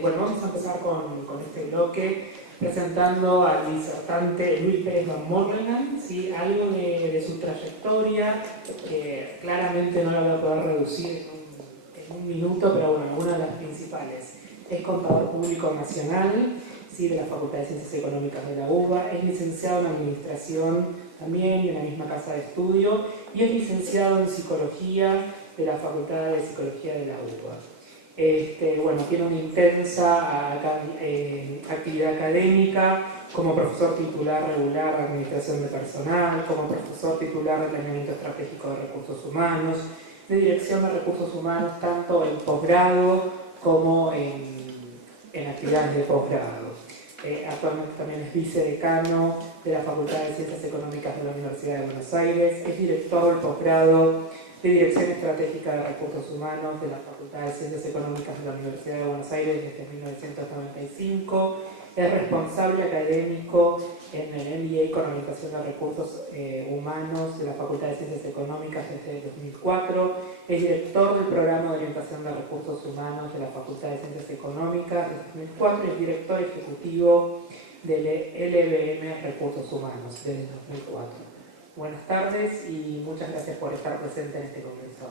Bueno, vamos a empezar con este bloque presentando al disertante Luis Pérez Van Moorlenay, ¿sí? Algo de su trayectoria, que claramente no la voy a poder reducir en un minuto, pero bueno, algunas de las principales. Es contador público nacional, ¿sí? De la Facultad de Ciencias Económicas de la UBA, es licenciado en Administración también de la misma casa de estudio y es licenciado en Psicología de la Facultad de Psicología de la UBA. Bueno, tiene una intensa actividad académica como profesor titular regular de Administración de Personal, como profesor titular de Planeamiento Estratégico de Recursos Humanos, de Dirección de Recursos Humanos, tanto en posgrado como en actividades de posgrado. Actualmente también es vicedecano de la Facultad de Ciencias Económicas de la Universidad de Buenos Aires, es director del posgrado de Dirección Estratégica de Recursos Humanos de la Facultad de Ciencias Económicas de la Universidad de Buenos Aires desde 1995, es responsable académico en el MBA con orientación a recursos humanos de la Facultad de Ciencias Económicas desde 2004, es director del programa de orientación de recursos humanos de la Facultad de Ciencias Económicas desde 2004 y es director ejecutivo del LBM Recursos Humanos desde 2004. Buenas tardes y muchas gracias por estar presente en este congreso.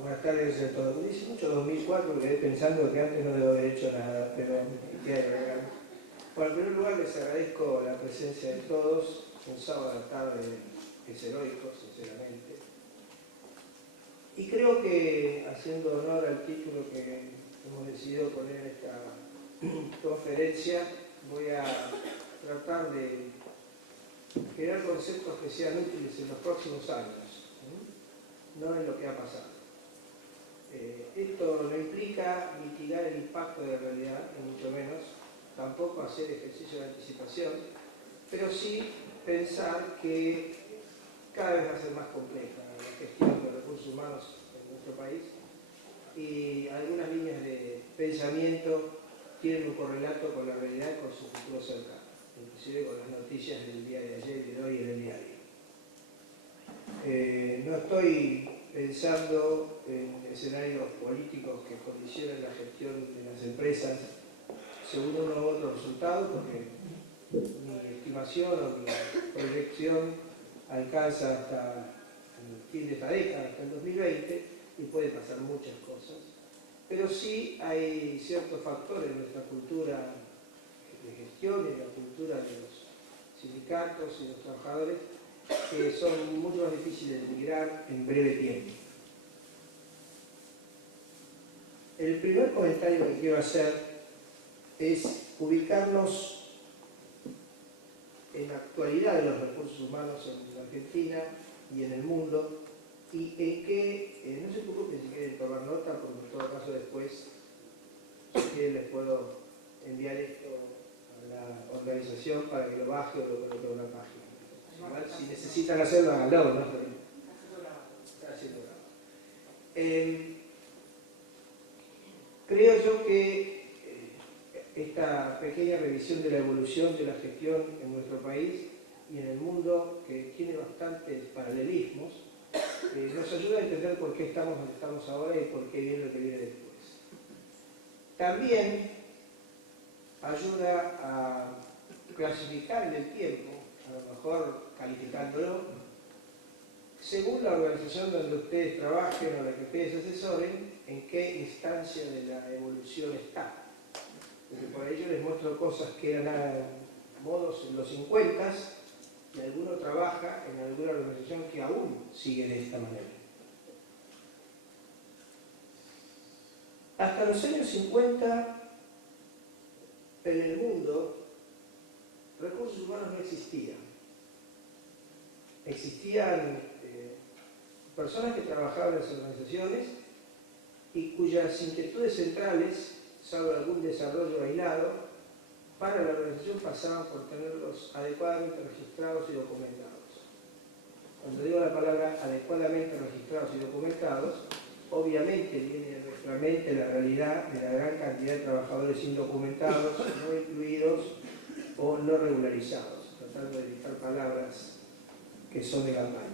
Buenas tardes a todos. Me dice mucho 2004, quedé pensando que antes no debo haber hecho nada, pero ¿qué hay de regalo? Bueno, en primer lugar les agradezco la presencia de todos. Un sábado a la tarde es heroico, sinceramente. Y creo que, haciendo honor al título que hemos decidido poner en esta conferencia, voy a tratar de crear conceptos que sean útiles en los próximos años, no en lo que ha pasado. Esto no implica mitigar el impacto de la realidad, ni mucho menos, tampoco hacer ejercicio de anticipación, pero sí pensar que cada vez va a ser más compleja la gestión de recursos humanos en nuestro país y algunas líneas de pensamiento tienen un correlato con la realidad y con su futuro cercano, inclusive con las noticias del día de ayer y de hoy en el diario. No estoy pensando en escenarios políticos que condicionen la gestión de las empresas según uno u otro resultado, porque mi estimación o mi proyección alcanza hasta el fin de esta década, hasta el 2020, y pueden pasar muchas cosas. Pero sí hay ciertos factores en nuestra cultura de gestión y en la cultura de los sindicatos y los trabajadores que son mucho más difíciles de migrar en breve tiempo. El primer comentario que quiero hacer es ubicarnos en la actualidad de los recursos humanos en la Argentina y en el mundo, y en que, no se preocupen si quieren tomar nota, porque en todo caso después, si quieren, les puedo enviar esto a la organización para que lo baje o lo coloque en una página. Igual, si necesitan hacerlo, háganlo, ¿no? Está haciendo grabado. Creo yo que esta pequeña revisión de la evolución de la gestión en nuestro país y en el mundo, que tiene bastantes paralelismos, nos ayuda a entender por qué estamos donde estamos ahora y por qué viene lo que viene después. También ayuda a clasificar en el tiempo, a lo mejor calificándolo, según la organización donde ustedes trabajen o la que ustedes asesoren, en qué instancia de la evolución está. Porque por ello les muestro cosas que eran modos en los 50 y alguno trabaja en alguna organización que aún sigue de esta manera. Hasta los años 50, en el mundo, recursos humanos no existían. Existían personas que trabajaban en las organizaciones y cuyas inquietudes centrales, salvo algún desarrollo aislado, para la organización pasaban por tenerlos adecuadamente registrados y documentados. Cuando digo la palabra adecuadamente registrados y documentados, obviamente viene a nuestra mente la realidad de la gran cantidad de trabajadores indocumentados, no incluidos o no regularizados, tratando de evitar palabras que son de campaña.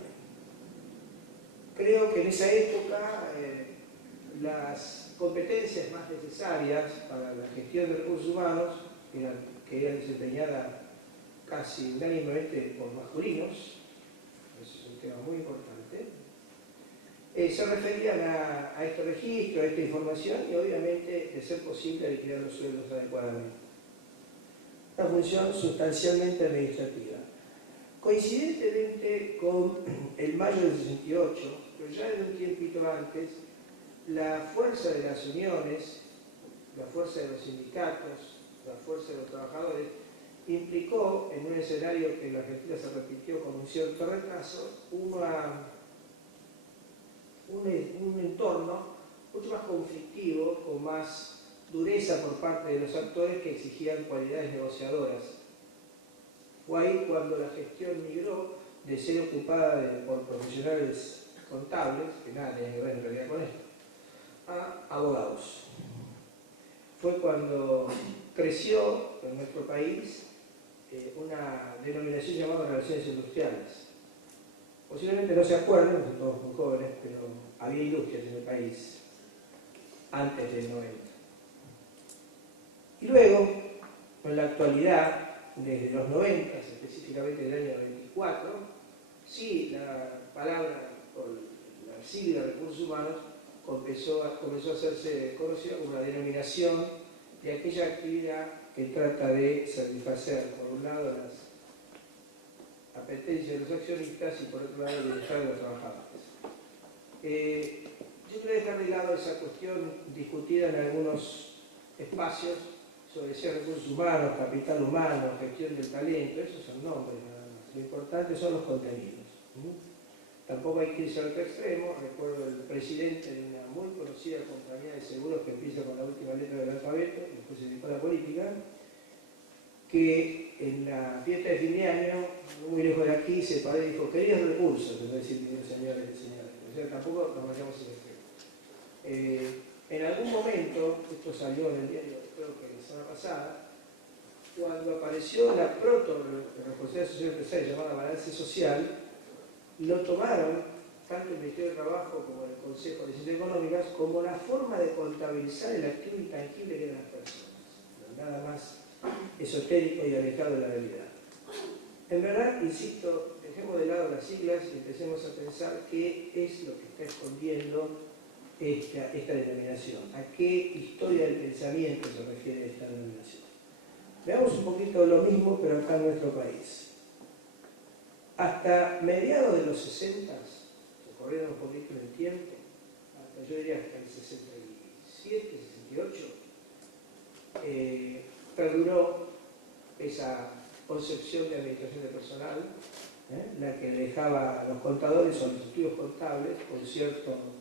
Creo que en esa época las competencias más necesarias para la gestión de recursos humanos, que eran desempeñadas casi unánimemente por masculinos, eso es un tema muy importante, se referían a este registro, a esta información y obviamente, de ser posible, liquidar los sueldos adecuadamente. Una función sustancialmente administrativa. Coincidentemente con el mayo del 68, pero ya de un tiempito antes, la fuerza de las uniones, la fuerza de los sindicatos, la fuerza de los trabajadores, implicó, en un escenario que en la Argentina se repitió con un cierto retraso, un entorno mucho más conflictivo, con más dureza por parte de los actores que exigían cualidades negociadoras. Fue ahí cuando la gestión migró de ser ocupada por profesionales contables, que nada tiene que ver en realidad con esto, a abogados. Fue cuando creció en nuestro país una denominación llamada relaciones industriales. Posiblemente no se acuerden, son todos muy jóvenes, pero había industrias en el país antes del 90. Y luego, en la actualidad, desde los 90, específicamente del año 24, sí, la palabra o la sigla de recursos humanos comenzó a hacerse conocida como una denominación de aquella actividad que trata de satisfacer, por un lado, las apetencias de los accionistas y por otro lado el bienestar de los trabajadores. Yo quiero dejar de lado esa cuestión discutida en algunos espacios sobre si recursos humanos, capital humano, gestión del talento, esos son nombres nada más. Lo importante son los contenidos. Tampoco hay que irse al otro extremo. Recuerdo el presidente de una muy conocida compañía de seguros que empieza con la última letra del alfabeto, y después se dedicó a la política, que en la fiesta de fin de año, muy lejos de aquí, se paró y dijo: queridos recursos, es decir, señores y señores. O sea, tampoco nos vayamos a extremo. En algún momento, esto salió en el diario, creo que la semana pasada, cuando apareció la responsabilidad social empresaria llamada balance social, lo tomaron, tanto el Ministerio de Trabajo como el Consejo de Ciencias Económicas, como la forma de contabilizar el activo intangible que eran las personas. Nada más esotérico y alejado de la realidad. En verdad, insisto, dejemos de lado las siglas y empecemos a pensar qué es lo que está escondiendo esta denominación, a qué historia del pensamiento se refiere esta denominación. Veamos un poquito lo mismo, pero acá en nuestro país. Hasta mediados de los 60, se corrieron un poquito en el tiempo, hasta yo diría hasta el 67, 68, perduró esa concepción de administración de personal, la que dejaba a los contadores o los estudios contables con cierto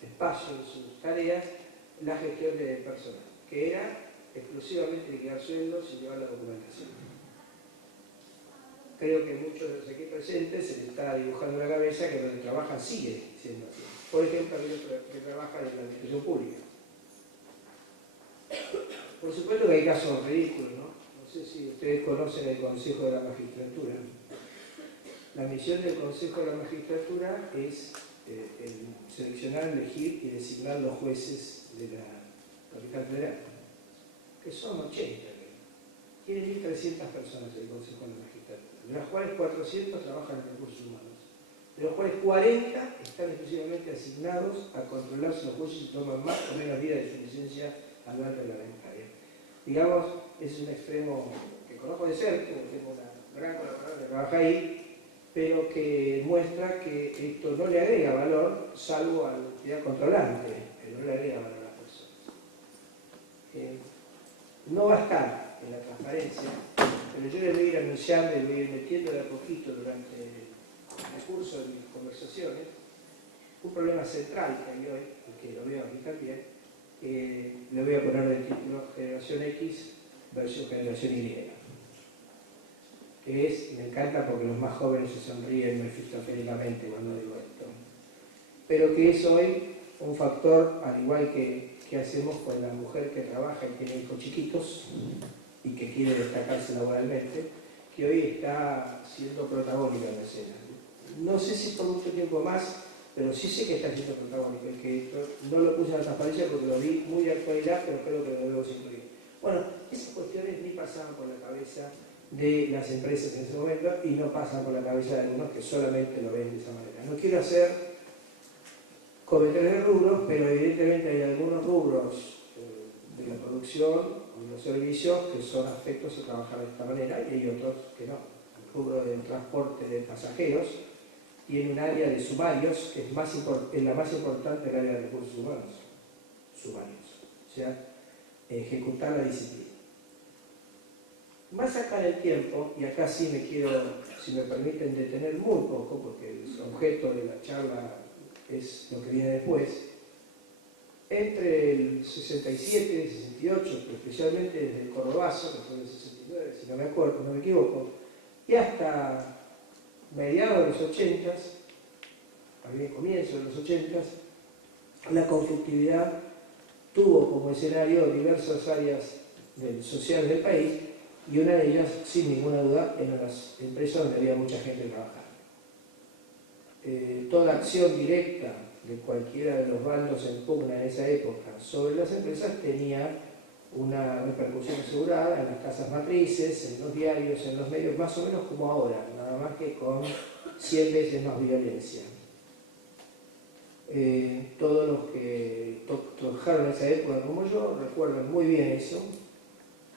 espacio en sus tareas, la gestión de personal, que era exclusivamente liquidar sueldos y llevar la documentación. Creo que muchos de los aquí presentes se les está dibujando en la cabeza que donde trabajan sigue siendo así. Por ejemplo, aquellos que trabajan en la administración pública. Por supuesto que hay casos ridículos, ¿no? No sé si ustedes conocen el Consejo de la Magistratura. La misión del Consejo de la Magistratura es seleccionar, elegir y designar los jueces de la capital federal, que son 80. Tiene 1.300 personas el Consejo de la Magistratura, de las cuales 400 trabajan en recursos humanos, de los cuales 40 están exclusivamente asignados a controlar si los jueces toman más o menos días de su licencia anual reglamentaria. Digamos, es un extremo que conozco de cerca, tengo una gran colaboradora que trabaja ahí, pero que muestra que esto no le agrega valor, salvo a la entidad controlante, que no le agrega valor a las personas. No va a estar en la transparencia, pero yo les voy a ir anunciando y voy a ir metiendo de a poquito durante el curso de mis conversaciones un problema central que hay hoy, y que lo veo aquí también, le voy a poner el título Generación X versus Generación Y. Que es, me encanta porque los más jóvenes se sonríen mefistofélicamente cuando digo esto, pero que es hoy un factor, al igual que hacemos con la mujer que trabaja y tiene hijos chiquitos y que quiere destacarse laboralmente, que hoy está siendo protagónica en la escena. No sé si por mucho tiempo más, pero sí sé que está siendo protagónico, y que no lo puse en la transparencia porque lo vi muy de actualidad, pero creo que lo debemos incluir. Bueno, esas cuestiones ni pasaban por la cabeza de las empresas en ese momento y no pasan por la cabeza de algunos que solamente lo ven de esa manera. No quiero hacer cometer rubros, pero evidentemente hay algunos rubros de la producción o de los servicios que son afectos a trabajar de esta manera y hay otros que no. El rubro del transporte de pasajeros tiene un área de sumarios que es la más importante del área de recursos humanos. Sumarios. O sea, ejecutar la disciplina. Más acá en el tiempo, y acá sí me quiero, si me permiten, detener muy poco, porque el objeto de la charla es lo que viene después, entre el 67 y el 68, pero especialmente desde el Cordobazo, que fue en el 69, si no me acuerdo, no me equivoco, y hasta mediados de los 80, a bien comienzo de los 80, la conflictividad tuvo como escenario diversas áreas sociales del país, y una de ellas, sin ninguna duda, eran las empresas donde había mucha gente trabajando. Toda acción directa de cualquiera de los bandos en pugna en esa época sobre las empresas tenía una repercusión asegurada en las casas matrices, en los diarios, en los medios, más o menos como ahora, nada más que con 100 veces más violencia. Todos los que trabajaron en esa época como yo recuerdan muy bien eso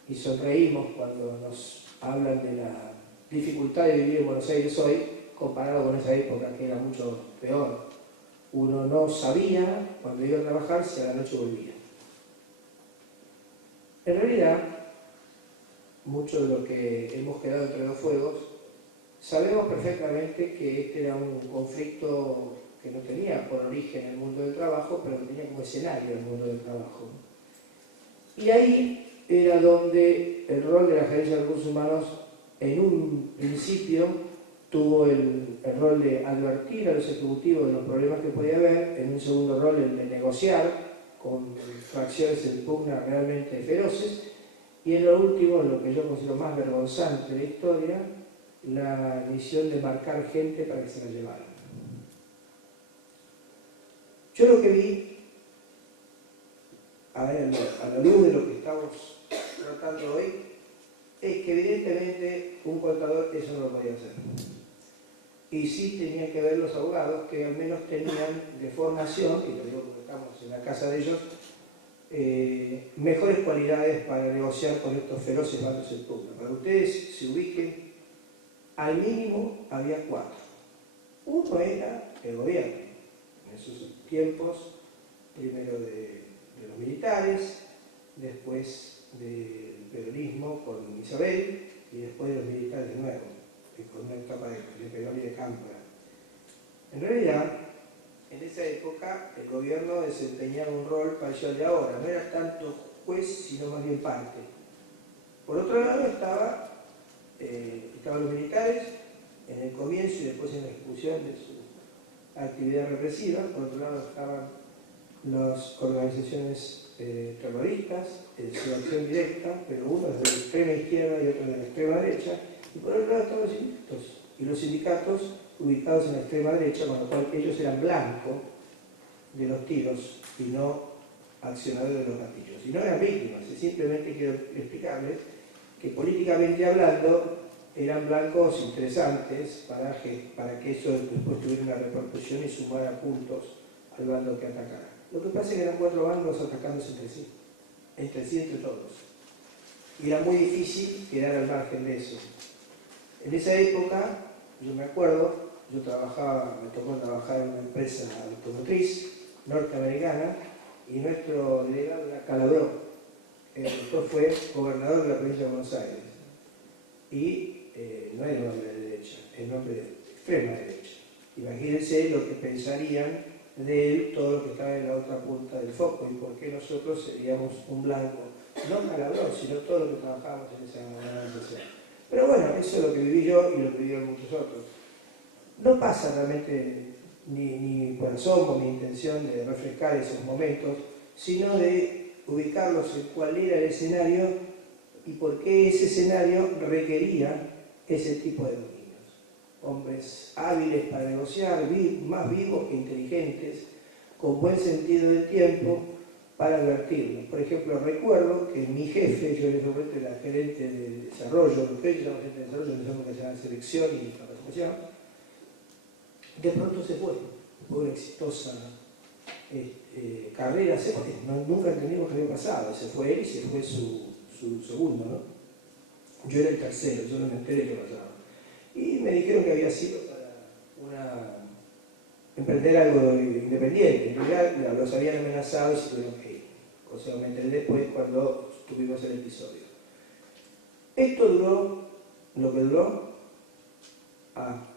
y sonreímos cuando nos hablan de la dificultad de vivir en Buenos Aires hoy comparado con esa época que era mucho peor. Uno no sabía cuando iba a trabajar si a la noche volvía. En realidad, mucho de lo que hemos quedado entre los fuegos, sabemos perfectamente que este era un conflicto que no tenía por origen el mundo del trabajo, pero que tenía como escenario el mundo del trabajo. Y ahí era donde el rol de la Gerencia de Recursos Humanos en un principio tuvo el rol de advertir a los ejecutivos de los problemas que podía haber, en un segundo rol el de negociar con fracciones en pugna realmente feroces, y en lo último, en lo que yo considero más vergonzante de la historia, la misión de marcar gente para que se la llevaran. Yo lo que vi, a la luz de lo que estamos tratando hoy, es que evidentemente un contador eso no lo podía hacer. Y sí tenían que ver los abogados que al menos tenían de formación, y lo digo porque estamos en la casa de ellos, mejores cualidades para negociar con estos feroces bandos en pugna. Para que ustedes se ubiquen, al mínimo había 4. Uno era el gobierno, en esos tiempos, primero de los militares, después del peronismo con Isabel y después de los militares de nuevo, con una etapa de Perón y de Cámpora. En realidad, en esa época el gobierno desempeñaba un rol parecido al de ahora, no era tanto juez sino más bien parte. Por otro lado estaban los militares en el comienzo y después en la ejecución de su actividad represiva, por otro lado estaban las organizaciones terroristas en su acción directa, pero uno es de la extrema izquierda y otro de la extrema derecha, y por otro lado estaban los sindicatos, y los sindicatos ubicados en la extrema derecha, con lo cual ellos eran blanco de los tiros y no accionadores de los gatillos. Y no eran víctimas, simplemente quiero explicarles que políticamente hablando eran blancos interesantes para que eso después tuviera una repercusión y sumara puntos al bando que atacara. Lo que pasa es que eran 4 bandos atacándose entre sí, entre todos. Y era muy difícil quedar al margen de eso. En esa época, yo me acuerdo, me tocó trabajar en una empresa automotriz norteamericana y nuestro delegado era Calabró. Después fue gobernador de la provincia de Buenos Aires. Y no era un hombre de derecha, era un hombre de extrema derecha. Imagínense lo que pensarían de él todo lo que estaba en la otra punta del foco y por qué nosotros seríamos un blanco, no Calabró, sino todo lo que trabajábamos en esa organización. Pero bueno, eso es lo que viví yo y lo que vivieron muchos otros. No pasa realmente ni por asomo ni intención de refrescar esos momentos, sino de ubicarlos en cuál era el escenario y por qué ese escenario requería ese tipo de dominios. hombres hábiles para negociar, más vivos que inteligentes, con buen sentido del tiempo para advertirnos. Por ejemplo, recuerdo que mi jefe, yo en ese momento era gerente de desarrollo, lo que ellos llaman gerente de desarrollo, que se llama selección y capacitación, de pronto se fue una exitosa carrera, se fue. Nunca entendimos qué había pasado, se fue él y se fue su segundo, ¿no? Yo era el tercero, yo no me enteré qué pasaba. Y me dijeron que había sido para emprender algo independiente. En realidad los habían amenazado y se tuvieron que ir. O sea, me enteré después cuando tuvimos el episodio. Esto duró lo que duró,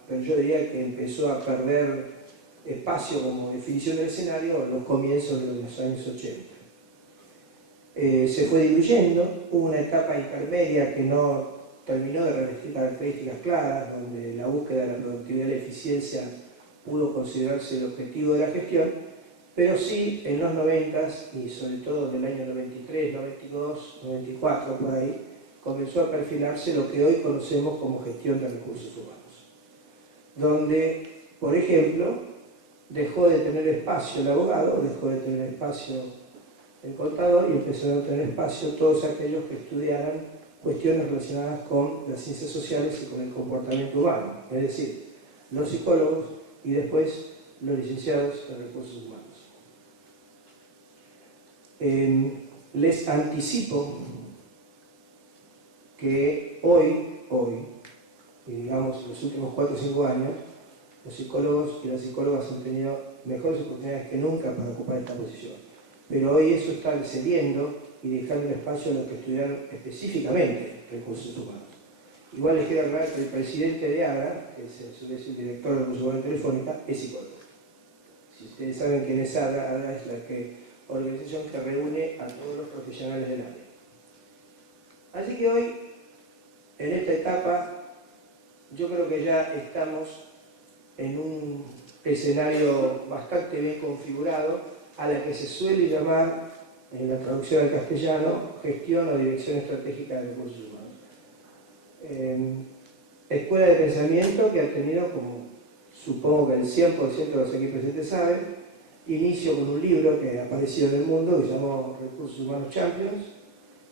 pero yo diría que empezó a perder espacio como definición del escenario en los comienzos de los años 80. Se fue diluyendo, hubo una etapa intermedia que no terminó de revestir características claras, donde la búsqueda de la productividad y la eficiencia pudo considerarse el objetivo de la gestión, pero sí en los 90 y sobre todo en el año 93, 92, 94, por ahí, comenzó a perfilarse lo que hoy conocemos como gestión de recursos humanos, donde, por ejemplo, dejó de tener espacio el abogado, dejó de tener espacio el contador y empezaron a tener espacio todos aquellos que estudiaran cuestiones relacionadas con las ciencias sociales y con el comportamiento humano, es decir, los psicólogos y después los licenciados en recursos humanos. Les anticipo que hoy, y digamos los últimos 4 o 5 años, los psicólogos y las psicólogas han tenido mejores oportunidades que nunca para ocupar esta posición. Pero hoy eso está cediendo y dejando el espacio a los que estudiaron específicamente recursos humanos. Igual les quiero hablar que el presidente de ADA, que es el director de recursos humanos Telefónica, es psicólogo. Si ustedes saben quién es ADA, ADA es la organización que reúne a todos los profesionales del área. Así que hoy, en esta etapa, yo creo que ya estamos en un escenario bastante bien configurado, a la que se suele llamar, en la traducción al castellano, gestión o dirección estratégica de recursos humanos. Escuela de pensamiento que ha tenido, como supongo que el 100% de los aquí presentes saben, inicio con un libro que ha aparecido en el mundo, que se llamó Recursos Humanos Champions,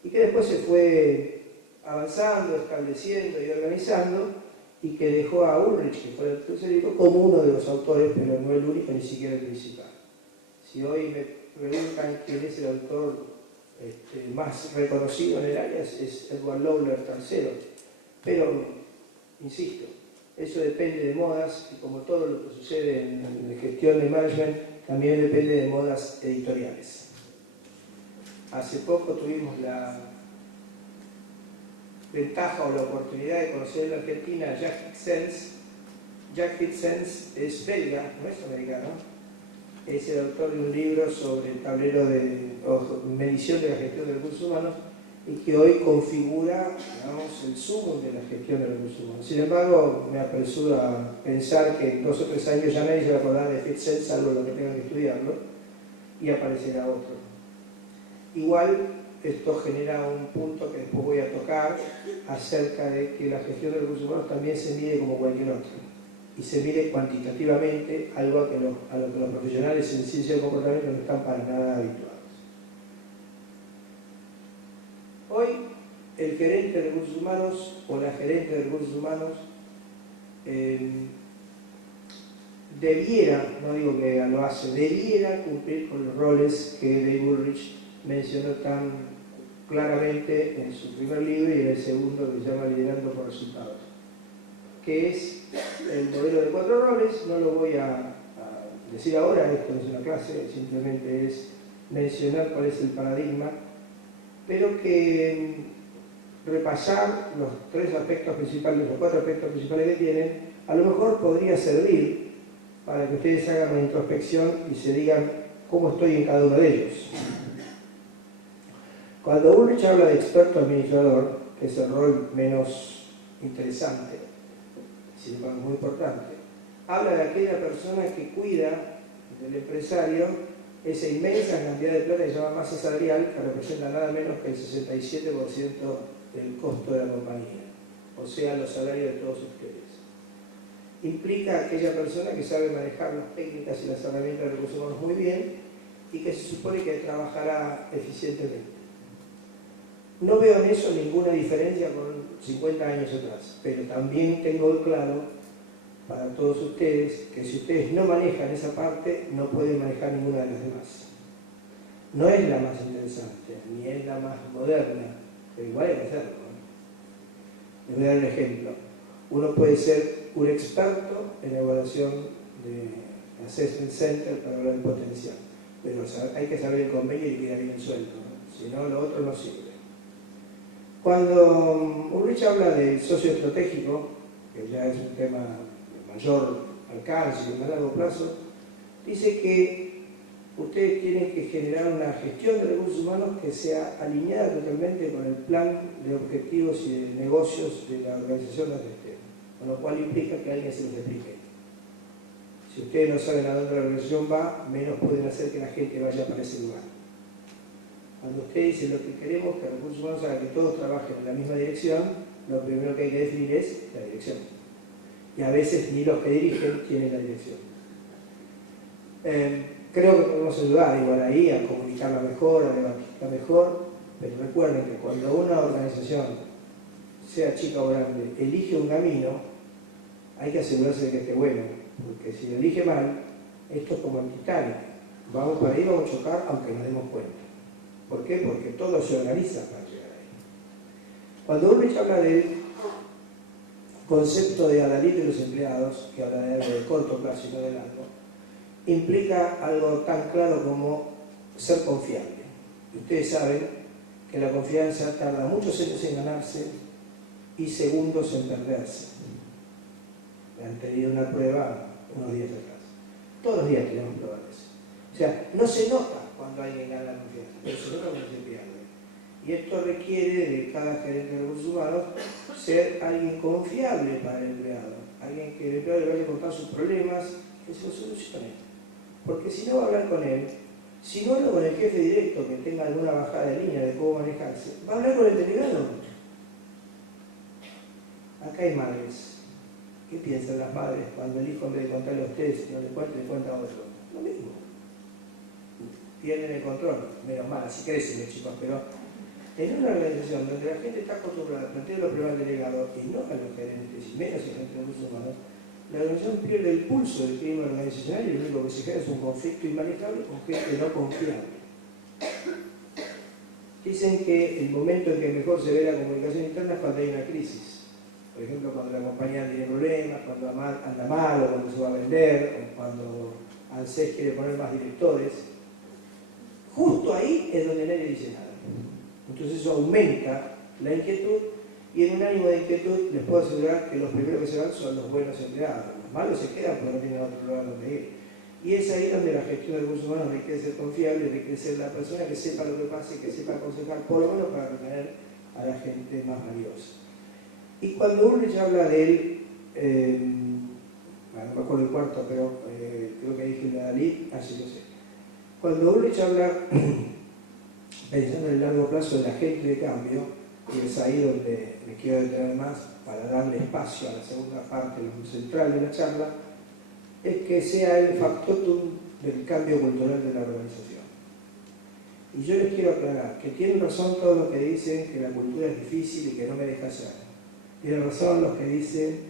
y que después se fue avanzando, estableciendo y organizando, y que dejó a Ulrich, que fue el tercer libro, como uno de los autores, pero no el único, ni siquiera el principal. Si hoy me preguntan quién es el autor más reconocido en el área, es Edward Lawler III. Pero, insisto, eso depende de modas y como todo lo que sucede en gestión de management, también depende de modas editoriales. Hace poco tuvimos la ventaja o la oportunidad de conocer en la Argentina a Jack Hitzens. Jack Hitzens es belga, no es americano. Es el autor de un libro sobre el tablero de medición de la gestión de recursos humanos y que hoy configura, digamos, el sumo de la gestión de recursos humanos. Sin embargo, me apresuro a pensar que en 2 o 3 años ya nadie se va a acordar de Hitzens, salvo los que tengan que estudiarlo, y aparecerá otro. Igual, esto genera un punto que después voy a tocar acerca de que la gestión de recursos humanos también se mide como cualquier otro. Y se mide cuantitativamente, algo a lo que los profesionales en ciencia del comportamiento no están para nada habituados. Hoy, el gerente de recursos humanos o la gerente de recursos humanos debiera, no digo que lo hace, debiera cumplir con los roles que Dave Ulrich mencionó tan claramente en su primer libro y en el segundo, que se llama Liderando por Resultados, que es el modelo de 4 roles. No lo voy a decir ahora, esto no es una clase, simplemente es mencionar cuál es el paradigma, pero que repasar los 3 aspectos principales, los 4 aspectos principales que tienen, a lo mejor podría servir para que ustedes hagan una introspección y se digan cómo estoy en cada uno de ellos. Cuando Ulrich habla de experto administrador, que es el rol menos interesante, sin embargo muy importante, habla de aquella persona que cuida del empresario esa inmensa cantidad de plata que se llama masa salarial, que representa nada menos que el 67% del costo de la compañía, o sea, los salarios de todos ustedes. implica aquella persona que sabe manejar las técnicas y las herramientas de recursos humanos muy bien y que se supone que trabajará eficientemente. No veo en eso ninguna diferencia con 50 años atrás, pero también tengo claro para todos ustedes que si ustedes no manejan esa parte, no pueden manejar ninguna de las demás. No es la más interesante, ni es la más moderna, pero igual hay que hacerlo, ¿no? Les voy a dar un ejemplo. Uno puede ser un experto en la evaluación de Assessment Center para hablar del potencial, pero hay que saber el convenio y quedar bien el sueldo, ¿no? Si no, lo otro no sirve. Cuando Ulrich habla del socio estratégico, que ya es un tema de mayor alcance y de largo plazo, dice que ustedes tienen que generar una gestión de recursos humanos que sea alineada totalmente con el plan de objetivos y de negocios de la organización donde estén, con lo cual implica que alguien se los explique. Si ustedes no saben a dónde la organización va, menos pueden hacer que la gente vaya para ese lugar. Cuando ustedes dicen lo que queremos que recursos humanos haga que todos trabajen en la misma dirección, lo primero que hay que definir es la dirección. Y a veces ni los que dirigen tienen la dirección. Creo que podemos ayudar igual ahí a comunicarla mejor, a debatirla mejor, pero recuerden que cuando una organización, sea chica o grande, elige un camino, hay que asegurarse de que esté bueno, porque si lo elige mal, esto es como el Titanic. Vamos para ahí, vamos a chocar, aunque nos demos cuenta. ¿Por qué? Porque todo se organiza para llegar ahí. Cuando Ulrich habla del concepto de adalid de los empleados, que habla de algo de corto plazo y no de largo, implica algo tan claro como ser confiable. Y ustedes saben que la confianza tarda muchos años en ganarse y segundos en perderse. Me han tenido una prueba unos días atrás. Todos los días tenemos pruebas de eso. O sea, no se nota cuando alguien gana la confianza, pero se nota cuando se pierde. Y esto requiere de cada gerente de recursos humanos ser alguien confiable para el empleado, alguien que el empleado le vaya a contar sus problemas, que se los solucione. Porque si no va a hablar con él, si no habla con el jefe directo que tenga alguna bajada de línea de cómo manejarse, va a hablar con el delegado. Acá hay madres. ¿Qué piensan las madres cuando el hijo en vez de contarle a ustedes, no le cuenta, le cuenta a otro? Lo mismo. Pierden el control, menos mal, así crecen los chicos, pero en una organización donde la gente está acostumbrada a plantear los problemas del delegado y no a los gerentes, y menos a los gerentes de recursos humanos, la organización pierde el pulso del clima organizacional y lo único que se genera es un conflicto inmanejable con gente no confiable. Dicen que el momento en que mejor se ve la comunicación interna es cuando hay una crisis. Por ejemplo, cuando la compañía tiene problemas, cuando anda mal, o cuando se va a vender, o cuando ANSES quiere poner más directores. Justo ahí es donde nadie dice nada. Entonces eso aumenta la inquietud y en un ánimo de inquietud les puedo asegurar que los primeros que se van son los buenos empleados. Los malos se quedan porque no tienen otro lugar donde ir. Y es ahí donde la gestión de recursos humanos requiere ser confiable, requiere ser la persona que sepa lo que pasa y que sepa aconsejar, por lo menos para retener a la gente más valiosa. Y cuando Ulrich habla de él, no me acuerdo el cuarto, pero creo que dije la Dalí, así lo sé. Cuando Ulrich habla, pensando en el largo plazo del agente de cambio, y es ahí donde me quiero detener más para darle espacio a la segunda parte, lo central de la charla, es que sea el factotum del cambio cultural de la organización. Y yo les quiero aclarar que tienen razón todos los que dicen que la cultura es difícil y que no me deja hacer. Tienen razón los que dicen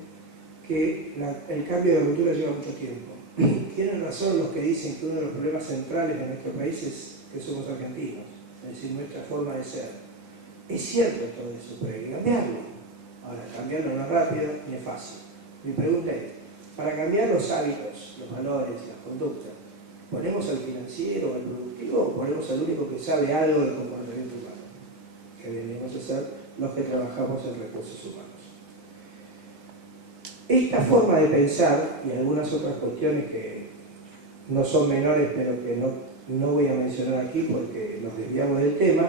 que el cambio de cultura lleva mucho tiempo. Tienen razón los que dicen que uno de los problemas centrales de nuestro país es que somos argentinos, es decir, nuestra forma de ser. Es cierto todo eso, pero hay que cambiarlo. Ahora, cambiarlo no es rápido ni es fácil. Mi pregunta es, para cambiar los hábitos, los valores, las conductas, ¿ponemos al financiero, al productivo, o ponemos al único que sabe algo del comportamiento humano? Que deberíamos ser los que trabajamos en recursos humanos. Esta forma de pensar, y algunas otras cuestiones que no son menores, pero que no voy a mencionar aquí porque nos desviamos del tema,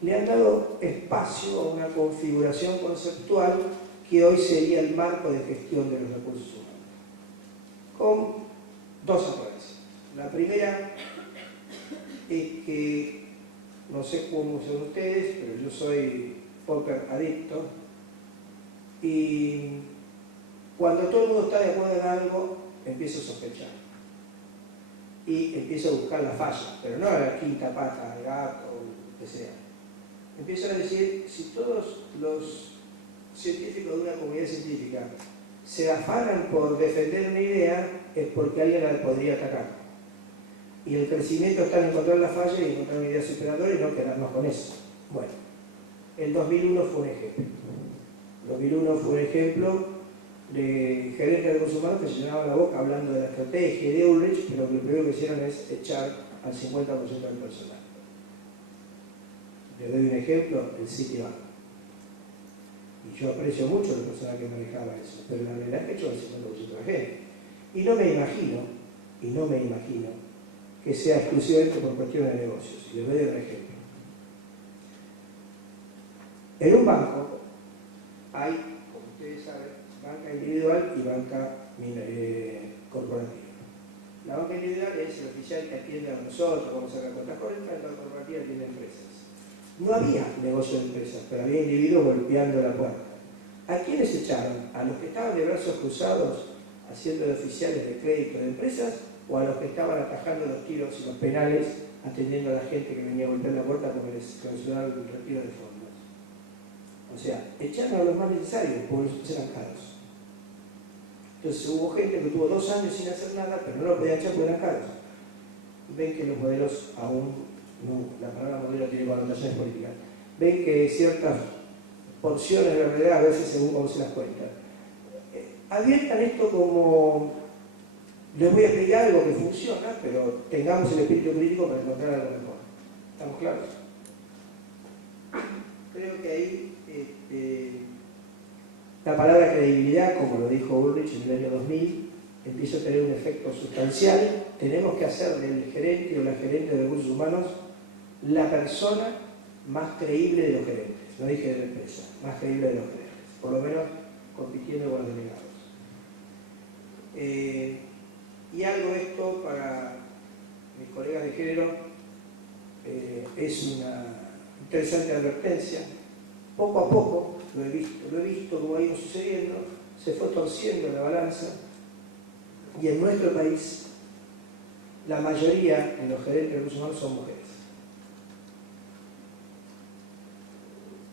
le han dado espacio a una configuración conceptual que hoy sería el marco de gestión de los recursos humanos, con dos apariencias. La primera es que, no sé cómo son ustedes, pero yo soy póker adicto y Cuando todo el mundo está de acuerdo en algo, empiezo a sospechar. Y empiezo a buscar la falla, pero no a la quinta pata del gato o lo que sea. Empiezo a decir, si todos los científicos de una comunidad científica se afanan por defender una idea, es porque alguien la podría atacar. Y el crecimiento está en encontrar la falla y encontrar una idea superadora y no quedarnos con eso. Bueno, el 2001 fue un ejemplo. El 2001 fue un ejemplo de gerentes de recursos humanos que se llenaban la boca hablando de la estrategia y de Ulrich, pero lo primero que hicieron es echar al 50% del personal. Les doy un ejemplo, el Citibank. Y yo aprecio mucho la persona que manejaba eso, pero la verdad es que echó al 50% de la gente. Y no me imagino que sea exclusivamente por cuestiones de negocios. Y les doy un ejemplo. En un banco hay, como ustedes saben, banca individual y banca corporativa. La banca individual es el oficial que atiende a nosotros, vamos a sacar cuentas corrientes, la corporativa tiene empresas. No había negocio de empresas, pero había individuos golpeando la puerta. ¿A quiénes echaron? ¿A los que estaban de brazos cruzados haciendo de oficiales de crédito de empresas o a los que estaban atajando los tiros y los penales atendiendo a la gente que venía a golpear la puerta porque les clausuraron el retiro de fondos? O sea, echaron a los más necesarios porque los otros eran caros. Entonces hubo gente que tuvo 2 años sin hacer nada, pero no lo podían echar porque eran caros. Ven que los modelos aún, no, la palabra modelo tiene connotaciones políticas, ven que ciertas porciones de la realidad a veces según cómo se las cuenta. Adviertan esto como, les voy a explicar algo que funciona, pero tengamos el espíritu crítico para encontrar algo mejor. ¿Estamos claros? Creo que ahí la palabra credibilidad, como lo dijo Ulrich en el año 2000, empieza a tener un efecto sustancial. Tenemos que hacer del gerente o la gerente de recursos humanos la persona más creíble de los gerentes. No dije de la empresa, más creíble de los gerentes. Por lo menos compitiendo con los delegados. Y algo esto para mis colegas de género es una interesante advertencia. Poco a poco, lo he visto como ha ido sucediendo, se fue torciendo la balanza y en nuestro país la mayoría de los gerentes de recursos humanos son mujeres.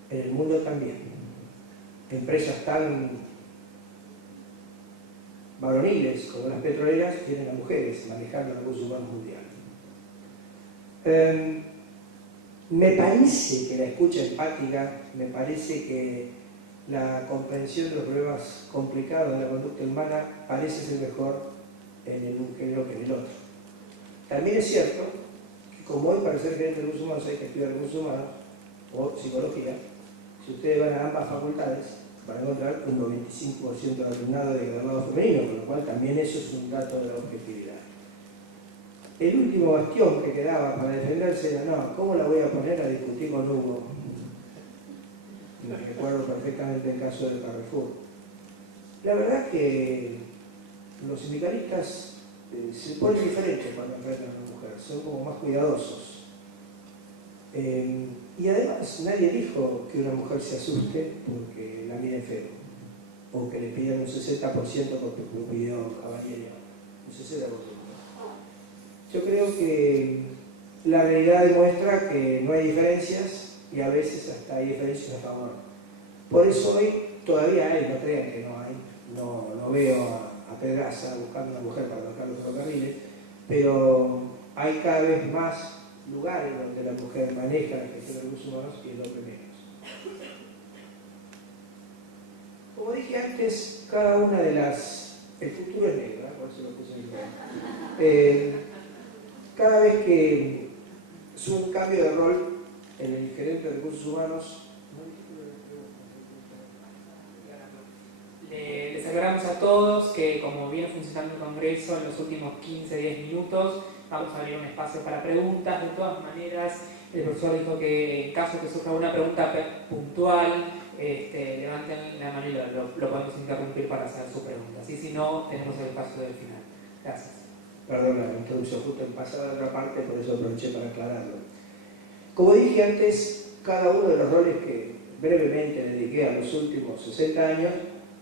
En el mundo también. Empresas tan varoniles como las petroleras tienen a mujeres manejando los recursos humanos mundiales. Me parece que la escucha empática, me parece que la comprensión de los problemas complicados de la conducta humana parece ser mejor en un género que en el otro. También es cierto que como hoy para ser gerente de recursos humanos hay que estudiar recursos humanos o psicología, si ustedes van a ambas facultades van a encontrar un 95% de alumnado de graduado femenino, con lo cual también eso es un dato de la objetividad. El último bastión que quedaba para defenderse era, no, ¿cómo la voy a poner a discutir con Hugo? Me recuerdo perfectamente el caso de Carrefour. La verdad que los sindicalistas se ponen diferentes cuando enfrentan a una mujer, son como más cuidadosos. Y además nadie dijo que una mujer se asuste porque la mire feo, o que le pidan un 60% porque lo pidió Caballero, un 60%. Yo creo que la realidad demuestra que no hay diferencias y a veces hasta hay diferencias a favor. Por eso hoy todavía hay, no crean que no hay, no veo a Pedraza buscando una mujer para tocar los ferrocarriles, pero hay cada vez más lugares donde la mujer maneja la gestión de recursos humanos y el hombre menos. Como dije antes, cada una de las... El futuro es negro, ¿eh? Por eso lo puse en el cada vez que sube un cambio de rol en el gerente de recursos humanos, les aclaramos a todos que como viene funcionando el Congreso en los últimos 15-10 minutos, vamos a abrir un espacio para preguntas. De todas maneras, el profesor dijo que en caso que surja una pregunta puntual, levanten la mano y lo podemos interrumpir para hacer su pregunta. Y si no, tenemos el espacio del final. Gracias. Perdón, la introducción justo en pasada de otra parte, por eso aproveché para aclararlo. Como dije antes, cada uno de los roles que brevemente dediqué a los últimos 60 años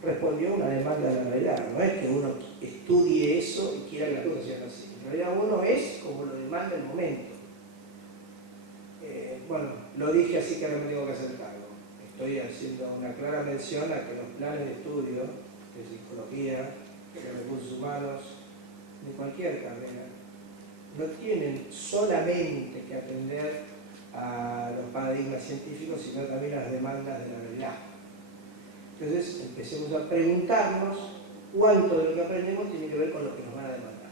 respondió a una demanda de la realidad. No es que uno estudie eso y quiera que las cosas sean así. En realidad uno es como lo demanda el momento. Bueno, lo dije así que ahora me tengo que hacer cargo. Estoy haciendo una clara mención a que los planes de estudio de psicología, de recursos humanos, de cualquier carrera, no tienen solamente que atender a los paradigmas científicos, sino también a las demandas de la realidad. Entonces, empecemos a preguntarnos cuánto de lo que aprendemos tiene que ver con lo que nos van a demandar.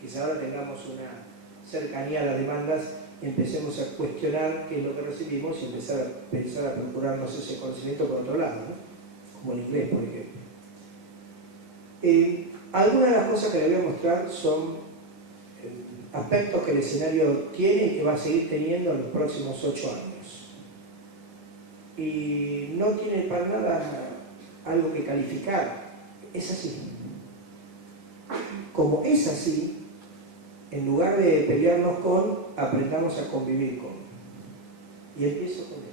Quizá ahora tengamos una cercanía a las demandas, empecemos a cuestionar qué es lo que recibimos y empezar a pensar a procurarnos ese conocimiento por otro lado, ¿no? Como el inglés, por ejemplo. Algunas de las cosas que les voy a mostrar son aspectos que el escenario tiene y que va a seguir teniendo en los próximos 8 años. Y no tiene para nada algo que calificar, es así. Como es así, en lugar de pelearnos con, aprendamos a convivir con. Y empiezo con esto.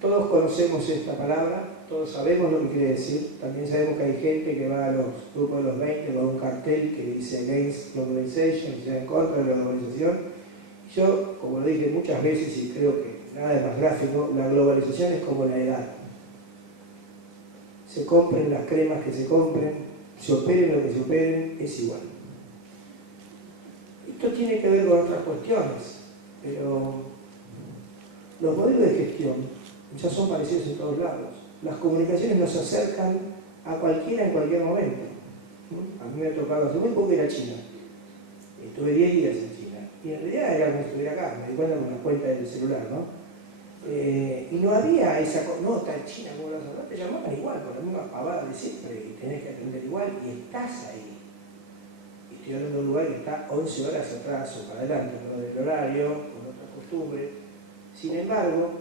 Todos conocemos esta palabra, todos sabemos lo que quiere decir. También sabemos que hay gente que va a los grupos de los 20 con un cartel que dice Against Globalization, que sea en contra de la globalización. Yo, como lo dije muchas veces y creo que nada es más gráfico, la globalización es como la edad. Se compren las cremas que se compren, se operen lo que se operen, es igual. Esto tiene que ver con otras cuestiones, pero los modelos de gestión ya son parecidos en todos lados. Las comunicaciones nos acercan a cualquiera en cualquier momento. A mí me ha tocado hace muy poco ir a China. Estuve 10 días en China. Y en realidad era como si estuviera acá, me di cuenta con la cuenta del celular, ¿no? Y no había esa cosa, no, está en China, ¿cómo lo vas a hablar? Te llamaban igual, por la misma pavada de siempre, y tenés que atender igual, y estás ahí. Y estoy hablando de un lugar que está 11 horas atrás o para adelante, con el horario, con otras costumbres. Sin embargo,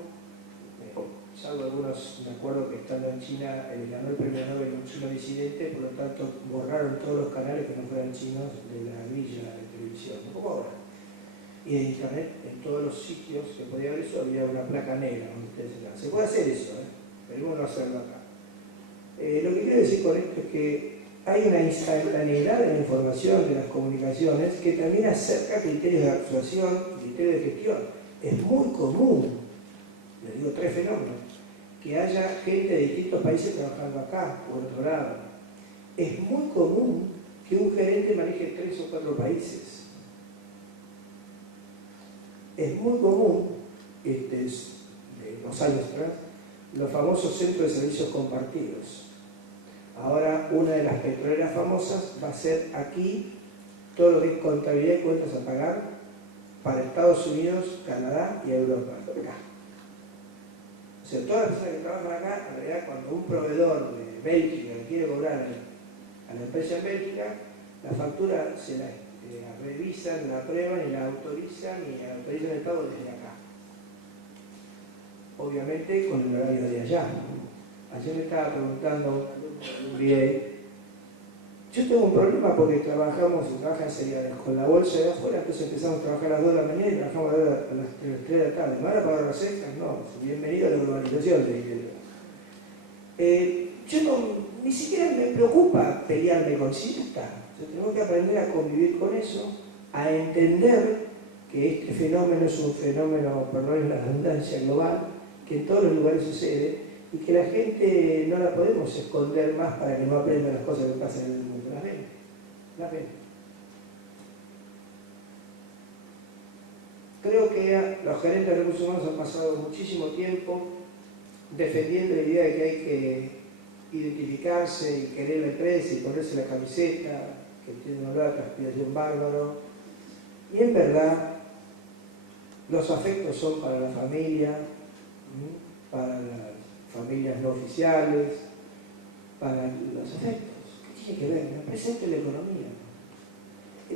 salvo algunos, me acuerdo que estando en China, ganó el premio Nobel un chino disidente, por lo tanto borraron todos los canales que no fueran chinos de la grilla de televisión, como ahora. Y de internet, en todos los sitios que podía haber eso, había una placa negra donde ustedes están. Se puede hacer eso, pero no hacerlo acá. Lo que quiero decir con esto es que hay una instantaneidad de la información, de las comunicaciones, que también acerca criterios de actuación, criterios de gestión. Es muy común, les digo 3 fenómenos, que haya gente de distintos países trabajando acá, por otro lado. Es muy común que un gerente maneje 3 o 4 países. Es muy común, de los años atrás, los famosos centros de servicios compartidos. Ahora una de las petroleras famosas va a ser aquí todo lo que es contabilidad y cuentas a pagar para Estados Unidos, Canadá y Europa. Acá. O sea, todas las personas que trabajan acá, en realidad cuando un proveedor de Bélgica quiere cobrar a la empresa en Bélgica, la factura se la revisan, la aprueban y la autorizan el pago desde acá. Obviamente con el horario de allá. Ayer me estaba preguntando un alumno de UBA, yo tengo un problema porque trabaja en seriales con la bolsa de afuera, entonces empezamos a trabajar a las 2 de la mañana y trabajamos a las 3 de la tarde. ¿Me van a pagar las extras? No, bienvenido a la globalización, le dije. Yo ni siquiera me preocupa pelearme con Cita. Tenemos que aprender a convivir con eso, a entender que este fenómeno es un fenómeno, perdón, la redundancia global, que en todos los lugares sucede y que la gente no la podemos esconder más para que no aprenda las cosas que pasan en el mundo. Las ven. Creo que los gerentes de recursos humanos han pasado muchísimo tiempo defendiendo la idea de que hay que identificarse y querer la empresa y ponerse la camiseta, que tiene un olor a transpiración bárbaro. Y en verdad, los afectos son para la familia, para las familias no oficiales, para los afectos. ¿Qué tiene que ver? La empresa es la economía.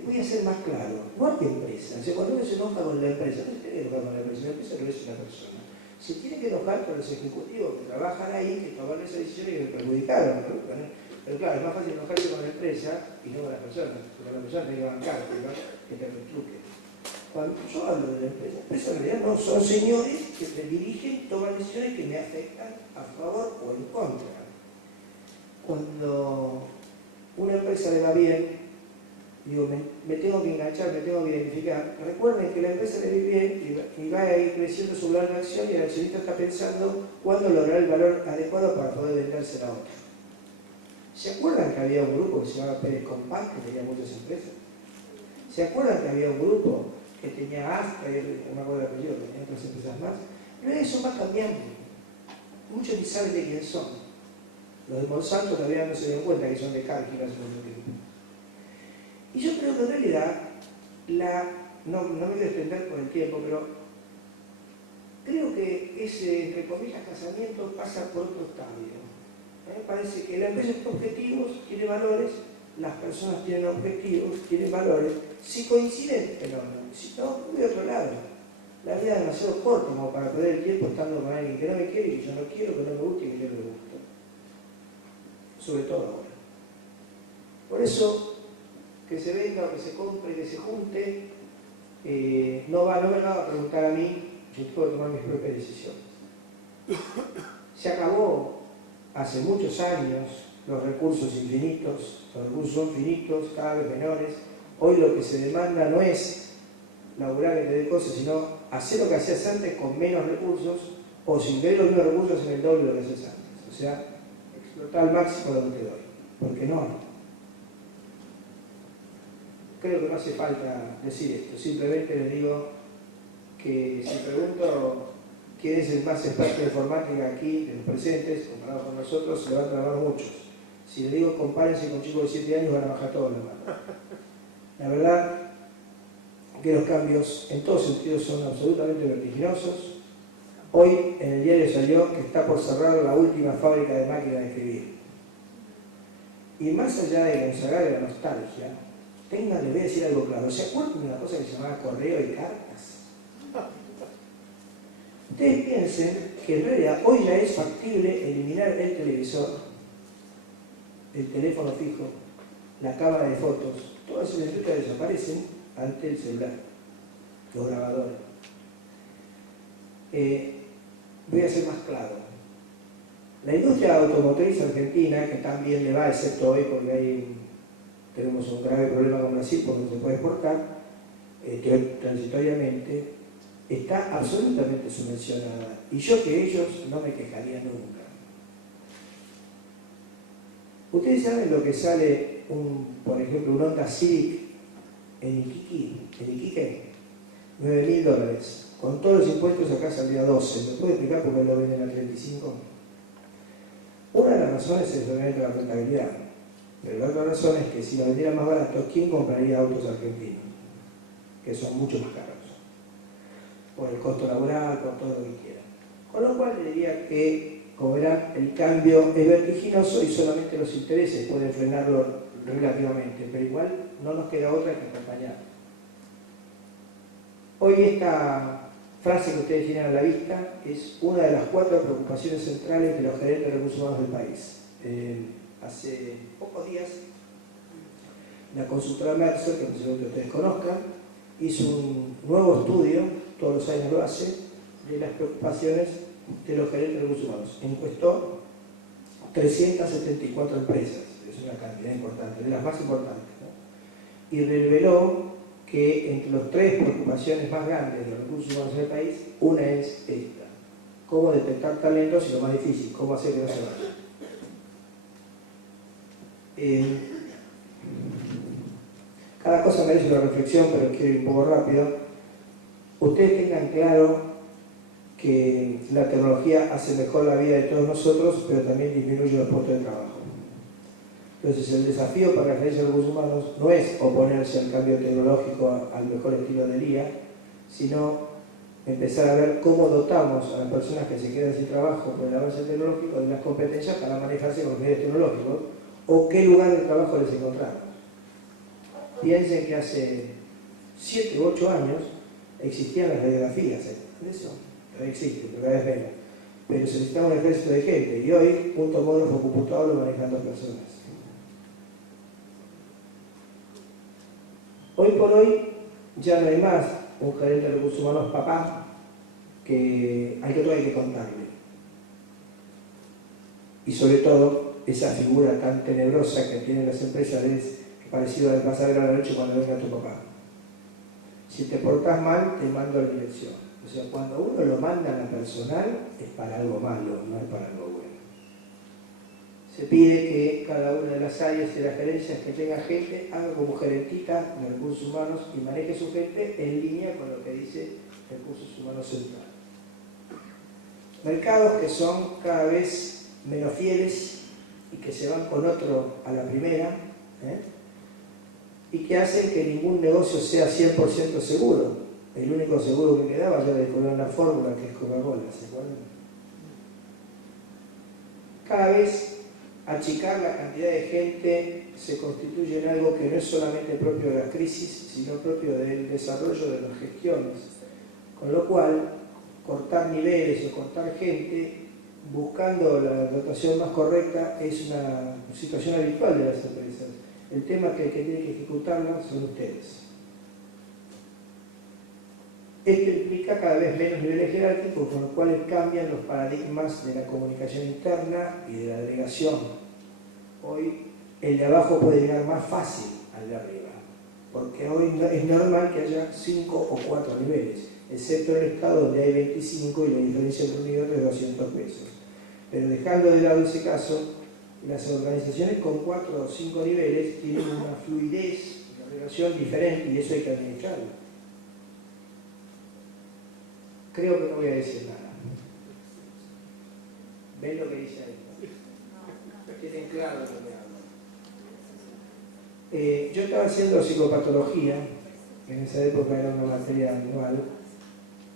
Voy a ser más claro, no hay empresa. O sea, cuando uno se enoja con la empresa, no se tiene que enojar con la empresa no es una persona. Se tiene que enojar con los ejecutivos que trabajan ahí, que toman esas decisiones y que perjudicaron. Pero claro, es más fácil enojarse con la empresa y no con las personas, porque la persona tiene que bancar, que te retruque. Cuando yo hablo de la empresa en realidad no son señores que te dirigen, toman decisiones que me afectan a favor o en contra. Cuando una empresa le va bien, digo, me tengo que enganchar, me tengo que identificar. Recuerden que la empresa le va bien y va a ir creciendo su valor de acción y el accionista está pensando cuándo lograr el valor adecuado para poder venderse a otra. ¿Se acuerdan que había un grupo que se llamaba Pérez Compás, que tenía muchas empresas? ¿Se acuerdan que había un grupo que tenía Astra, no me acuerdo del apellido, que tenía otras empresas más? Pero eso va cambiando. Muchos ni saben de quién son. Los de Monsanto todavía no se dieron cuenta que son de Cargill hace mucho tiempo. Y yo creo que en realidad, no me voy a extender por el tiempo, pero creo que ese, entre comillas, casamiento pasa por otro estadio. Parece que la empresa tiene objetivos, tiene valores, las personas tienen objetivos, tienen valores, si coinciden, fenómeno, si no, voy a otro lado. La vida es demasiado corta como para perder el tiempo estando con alguien que no me quiere, que yo no quiero, que no me guste y que yo no le gusto. Sobre todo ahora. Por eso, que se venda o que se compre, que se junte, no me va a preguntar a mí, yo tengo que tomar mis propias decisiones. Se acabó hace muchos años los recursos infinitos, los recursos son finitos, cada vez menores. Hoy lo que se demanda no es laburar que te dé cosas, sino hacer lo que hacías antes con menos recursos, o sin ver los mismos recursos en el doble de lo que hacías antes. O sea, explotar al máximo lo que te doy, porque no hay. Creo que no hace falta decir esto, simplemente les digo que si pregunto quién es el más experto de informática aquí, de los presentes, comparado con nosotros, se levantan la mano muchos. Si les digo compárense con chicos de 7 años, van a bajar todos la mano. La verdad que los cambios en todos sentidos son absolutamente vertiginosos. Hoy en el diario salió que está por cerrar la última fábrica de máquinas de escribir. Y más allá de consagrar la nostalgia, les voy a decir algo claro. ¿Se acuerdan de una cosa que se llamaba correo y cartas? Ustedes piensen que en realidad hoy ya es factible eliminar el televisor, el teléfono fijo, la cámara de fotos, todas esas industrias desaparecen ante el celular, los grabadores. Voy a ser más claro. La industria automotriz argentina, que tan bien le va, excepto hoy porque tenemos un grave problema con Brasil porque no se puede exportar, transitoriamente, está absolutamente subvencionada. Y yo que ellos no me quejaría nunca. Ustedes saben lo que sale, por ejemplo, un Honda Civic en Iquique, $9.000. Con todos los impuestos acá saldría 12. ¿Me puede explicar por qué lo venden a 35? Una de las razones es obviamente la rentabilidad. Pero la otra razón es que si lo vendieran más barato, ¿quién compraría autos argentinos? Que son mucho más caros. Por el costo laboral, por todo lo que quieran. Con lo cual le diría que, como verán, el cambio es vertiginoso y solamente los intereses pueden frenarlo relativamente, pero igual no nos queda otra que acompañar. Hoy esta frase que ustedes tienen a la vista es una de las 4 preocupaciones centrales de los gerentes de recursos humanos del país. Hace pocos días, la consultora Mercer, que no sé si ustedes conozcan, hizo un nuevo estudio, todos los años lo hace, de las preocupaciones de los gerentes de recursos humanos. Encuestó 374 empresas, es una cantidad importante, de las más importantes, ¿no? Y reveló que entre las 3 preocupaciones más grandes de los recursos humanos en el país, una es esta: cómo detectar talentos y lo más difícil, cómo hacer que no se vayan. Cada cosa merece una reflexión, pero quiero ir un poco rápido. Ustedes tengan claro que la tecnología hace mejor la vida de todos nosotros, pero también disminuye los puestos de trabajo. Entonces el desafío para la gerencia de recursos humanos no es oponerse al cambio tecnológico, al mejor estilo del día, sino empezar a ver cómo dotamos a las personas que se quedan sin trabajo por el avance tecnológico de las competencias para manejarse con los medios tecnológicos, o qué lugar de trabajo les encontramos. Piensen que hace 7 u 8 años existían las radiografías, eso todavía existe, pero cada vez menos. Pero se necesitaba un ejército de gente, y hoy un tomógrafo computador lo manejan 2 personas. Hoy por hoy ya no hay más un gerente de recursos humanos papá, que hay que contarle. Y sobre todo, esa figura tan tenebrosa que tienen las empresas es parecido a pasar a la noche cuando venga tu papá. Si te portas mal, te mando a la dirección. O sea, cuando uno lo manda a la personal, es para algo malo, no es para algo bueno. Se pide que cada una de las áreas de las gerencias que tenga gente haga como gerentita de recursos humanos y maneje su gente en línea con lo que dice Recursos Humanos Central. Mercados que son cada vez menos fieles y que se van con otro a la primera, y que hacen que ningún negocio sea 100% seguro. El único seguro que quedaba ya descubrió una fórmula que es Coca-Cola, ¿se acuerdan? Cada vez achicar la cantidad de gente se constituye en algo que no es solamente propio de la crisis, sino propio del desarrollo de las gestiones. Con lo cual, cortar niveles o cortar gente buscando la dotación más correcta es una situación habitual de las empresas. El tema que el que tiene que ejecutarla son ustedes. Esto implica cada vez menos niveles jerárquicos, con los cuales cambian los paradigmas de la comunicación interna y de la delegación. Hoy el de abajo puede llegar más fácil al de arriba, porque hoy es normal que haya 5 o 4 niveles, excepto en el estado donde hay 25 y la diferencia entre un y otro es 200 pesos. Pero dejando de lado ese caso, las organizaciones con 4 o 5 niveles tienen una fluidez, una relación diferente y eso hay que administrarlo. Creo que no voy a decir nada. ¿Ven lo que dice ahí? Tienen claro lo que hablo. Yo estaba haciendo psicopatología, en esa época era una materia anual,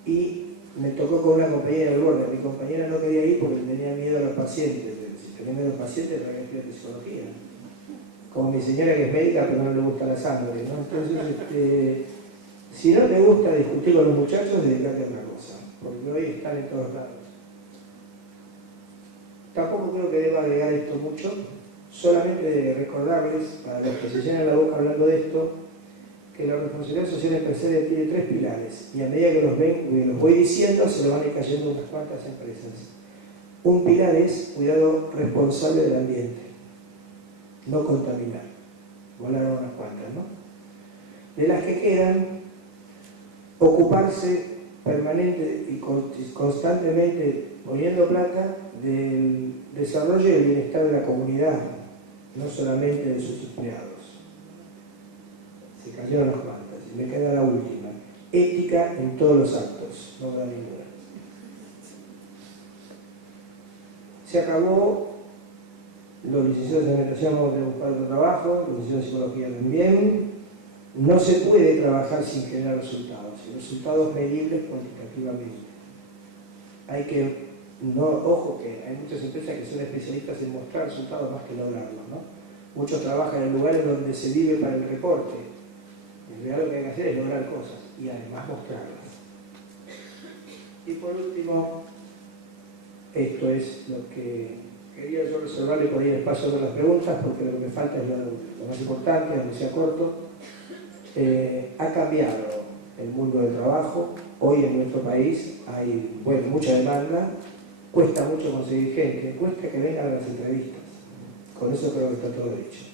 y me tocó con una compañera del borde. Mi compañera no quería ir porque tenía miedo a los pacientes. Si tenía miedo a los pacientes, tenía que estudiar psicología. Como mi señora que es médica, pero no le gusta la sangre, ¿no? Entonces, si no te gusta discutir con los muchachos, dedicate a otra cosa, porque hoy están en todos lados. Tampoco creo que deba agregar esto mucho, solamente recordarles, para los que se llenan la boca hablando de esto, que la responsabilidad social empresarial tiene 3 pilares, y a medida que los voy diciendo, se lo van a ir cayendo unas cuantas empresas. Un pilar es cuidado responsable del ambiente, no contaminar. Volaron unas cuantas, ¿no? De las que quedan, ocuparse permanente y constantemente poniendo plata del desarrollo y el bienestar de la comunidad, no solamente de sus empleados. Se cayeron las cuantas y me queda la última. Ética en todos los actos, no da ninguna. Se acabó. Los licenciados en administración vamos a tener que buscar otro trabajo, los licenciados en psicología también. No se puede trabajar sin generar resultados, y resultados medibles cuantitativamente. Hay que, ojo que hay muchas empresas que son especialistas en mostrar resultados más que lograrlos, ¿no? Muchos trabajan en lugares donde se vive para el reporte. En realidad lo que hay que hacer es lograr cosas y además mostrarlas. Y por último, esto es lo que quería yo resolverle por ahí el paso de las preguntas, porque lo que me falta es lo más importante, aunque sea corto. Ha cambiado el mundo del trabajo. Hoy en nuestro país hay mucha demanda, cuesta mucho conseguir gente, cuesta que vengan a las entrevistas. Con eso creo que está todo dicho.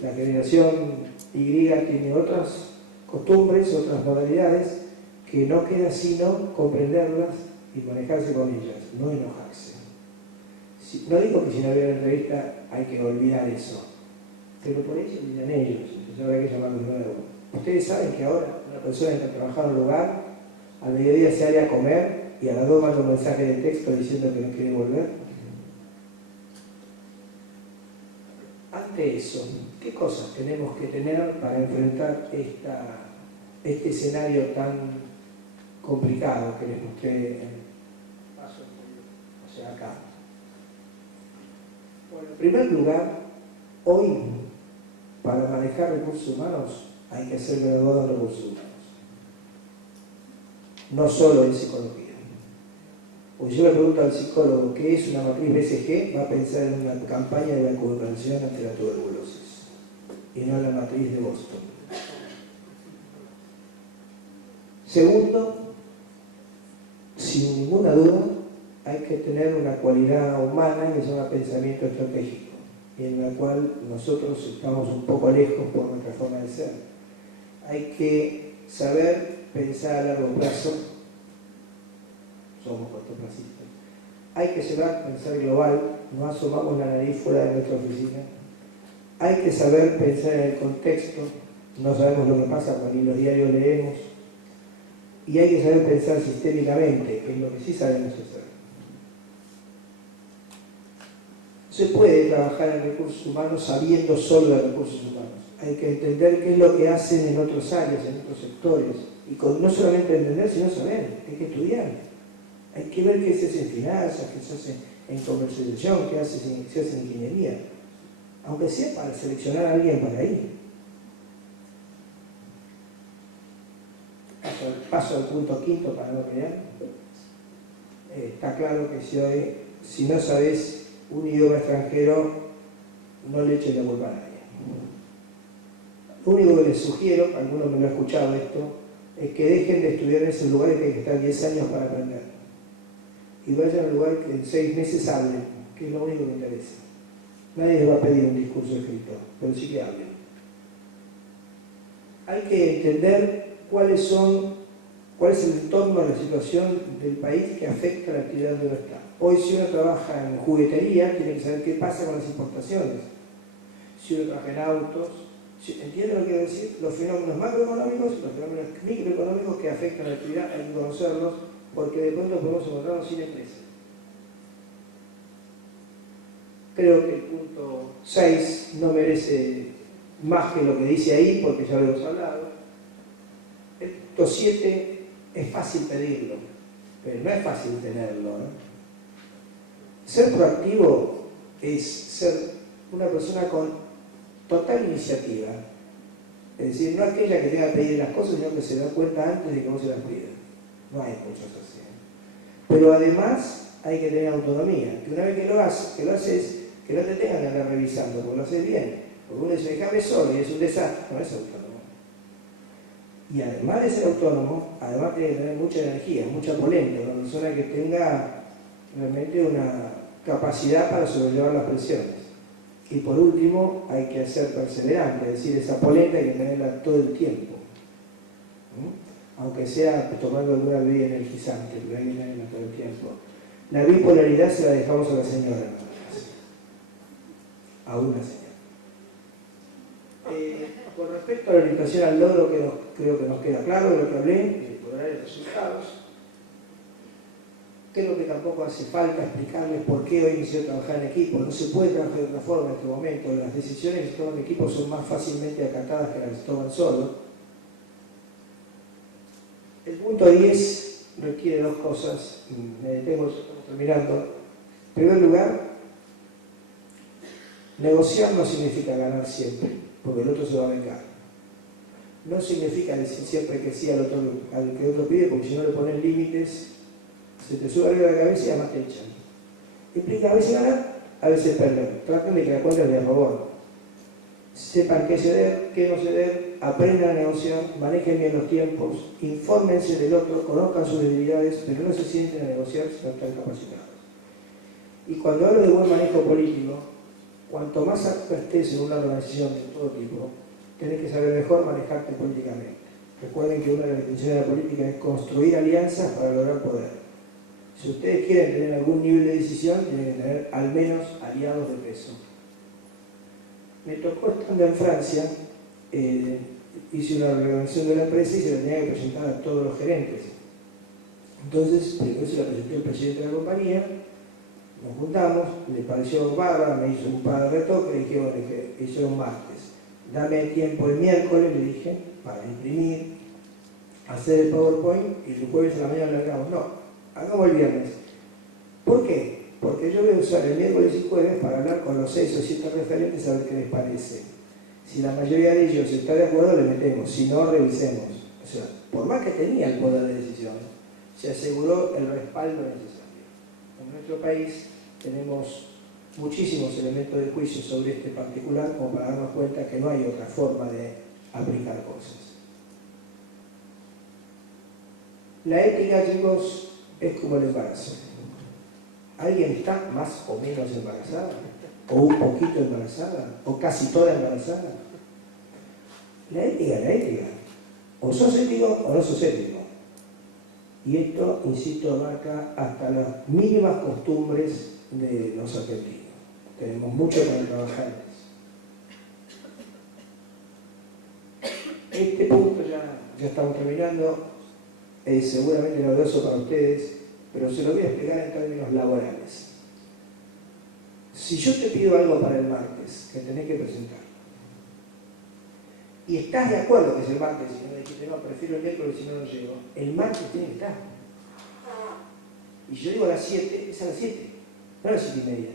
La generación Y tiene otras costumbres, otras modalidades, que no queda sino comprenderlas y manejarse con ellas, no enojarse. No digo que si no había una entrevista hay que olvidar eso, pero por eso olvidan ellos, entonces habrá que llamarlos de nuevo. Ustedes saben que ahora una persona entra a trabajar en un lugar, al mediodía se sale a comer y a las 2 manda un mensaje de texto diciendo que no quiere volver. Ante eso, ¿qué cosas tenemos que tener para enfrentar este escenario tan complicado que les mostré en el paso anterior, o sea, acá? Bueno, en primer lugar, hoy, para manejar recursos humanos, hay que ser graduado en recursos humanos. No solo en psicología. Pues yo le pregunto al psicólogo qué es una matriz BCG, va a pensar en una campaña de vacunación ante la tuberculosis y no en la matriz de Boston. Segundo, sin ninguna duda, hay que tener una cualidad humana que se llama pensamiento estratégico, en la cual nosotros estamos un poco lejos por nuestra forma de ser. Hay que saber pensar a largo plazo, somos cortoplacistas. Hay que saber pensar global, no asomamos la nariz fuera de nuestra oficina. Hay que saber pensar en el contexto, no sabemos lo que pasa cuando ni los diarios leemos. Y hay que saber pensar sistémicamente, que es lo que sí sabemos hacer. Se puede trabajar en recursos humanos sabiendo solo de recursos humanos. Hay que entender qué es lo que hacen en otras áreas, en otros sectores. Y no solamente entender, sino saber. Hay que estudiar. Hay que ver qué se hace en finanzas, qué se hace en comercialización, qué se hace en ingeniería. Aunque sea para seleccionar a alguien para ir. Paso al punto quinto para no crear. Está claro que si no sabes un idioma extranjero, no le eches la culpa a nadie. Lo único que les sugiero, algunos me lo han escuchado esto, es que dejen de estudiar en esos lugares que hay que estar 10 años para aprender. Y vayan al lugar que en 6 meses hablen, que es lo único que interesa. Nadie les va a pedir un discurso escrito, pero sí que hablen. Hay que entender cuál es el entorno de la situación del país que afecta a la actividad donde uno está. Hoy, si uno trabaja en juguetería, tiene que saber qué pasa con las importaciones. Si uno trabaja en autos, ¿entienden lo que quiero decir? Los fenómenos macroeconómicos, los fenómenos microeconómicos que afectan a la actividad, hay que conocerlos, porque de pronto podemos encontrarnos sin empresa. Creo que el punto 6 no merece más que lo que dice ahí, porque ya lo hemos hablado. El punto 7 es fácil pedirlo, pero no es fácil tenerlo, ¿eh? Ser proactivo es ser una persona con total iniciativa. Es decir, no aquella que tenga que pedir las cosas, sino que se da cuenta antes de que vos se las pidas. No hay muchos así. Pero además hay que tener autonomía, que una vez que lo haces, que no te tengan que andar revisando, porque lo haces bien. Porque uno dice, déjame solo y es un desastre, no es autónomo. Y además de ser autónomo, además tiene que tener mucha energía, mucha polenta, una persona que tenga realmente una capacidad para sobrellevar las presiones. Y por último, hay que ser perseverante, es decir, esa polenta hay que tenerla todo el tiempo. Aunque sea tomando alguna bebida energizante, pero hay que tenerla todo el tiempo. La bipolaridad se la dejamos a la señora, a una señora. Con respecto a la orientación al logro, creo que nos queda claro de lo que hablé, de lograr resultados. Creo que tampoco hace falta explicarles por qué hoy inició a trabajar en equipo. No se puede trabajar de otra forma en este momento. Las decisiones que se toman en equipo son más fácilmente acatadas que las que se toman solo. El punto 10 requiere dos cosas. Me detengo, estamos terminando. En primer lugar, negociar no significa ganar siempre, porque el otro se va a vengar. No significa decir siempre que sí al que otro pide, porque si no le ponen límites, se te sube arriba de la cabeza y además te echan. Implica a veces ganar, a veces perder. Traten de que la cuenta les dé a favor. Sepan qué ceder, qué no ceder, aprendan a negociar, manejen bien los tiempos, infórmense del otro, conozcan sus debilidades, pero no se sienten a negociar si no están capacitados. Y cuando hablo de buen manejo político, cuanto más acto estés en una organización de todo tipo, tenés que saber mejor manejarte políticamente. Recuerden que una de las intenciones de la política es construir alianzas para lograr poder. Si ustedes quieren tener algún nivel de decisión, tienen que tener al menos aliados de peso. Me tocó estando en Francia, hice una reorganización de la empresa y se la tenía que presentar a todos los gerentes. Entonces, primero se la presenté al presidente de la compañía, nos juntamos, le pareció bárbara, me hizo un par de retoques, le dije, bueno, hizo un martes. Dame tiempo el miércoles, le dije, para imprimir, hacer el PowerPoint y el jueves a la mañana lo hagamos. No, hagamos el viernes. ¿Por qué? Porque yo voy a usar el miércoles y jueves para hablar con los 6 o 7 referentes a ver qué les parece. Si la mayoría de ellos está de acuerdo, le metemos. Si no, revisemos. O sea, por más que tenía el poder de decisión, se aseguró el respaldo necesario. En nuestro país tenemos muchísimos elementos de juicio sobre este particular como para darnos cuenta que no hay otra forma de aplicar cosas. La ética, chicos, es como el embarazo. ¿Alguien está más o menos embarazada? ¿O un poquito embarazada? ¿O casi toda embarazada? La ética es la ética. O sos ético o no sos ético. Y esto, insisto, abarca hasta las mínimas costumbres de los argentinos. Tenemos mucho para trabajar en eso. Este punto ya estamos terminando. Es seguramente novedoso para ustedes, pero se lo voy a explicar en términos laborales. Si yo te pido algo para el martes, que tenés que presentar, y estás de acuerdo que es el martes, si no dijiste, no, prefiero el miércoles si no llego, el martes tiene que estar. Y yo digo a las 7, es a las 7, no a las 7:30.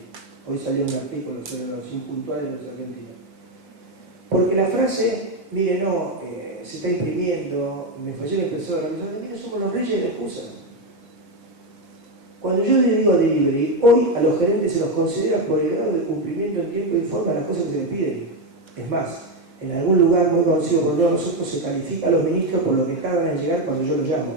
Hoy salió un artículo sobre los impuntuales de los argentinos. Porque la frase, mire, no, se está imprimiendo, me falló el impresor, los argentinos somos los reyes de la excusa. Cuando yo le digo delivery, hoy a los gerentes se los considera por el grado de cumplimiento en tiempo y forma de las cosas que se les piden. Es más, en algún lugar muy conocido por todos nosotros se califica a los ministros por lo que tardan en llegar cuando yo los llamo.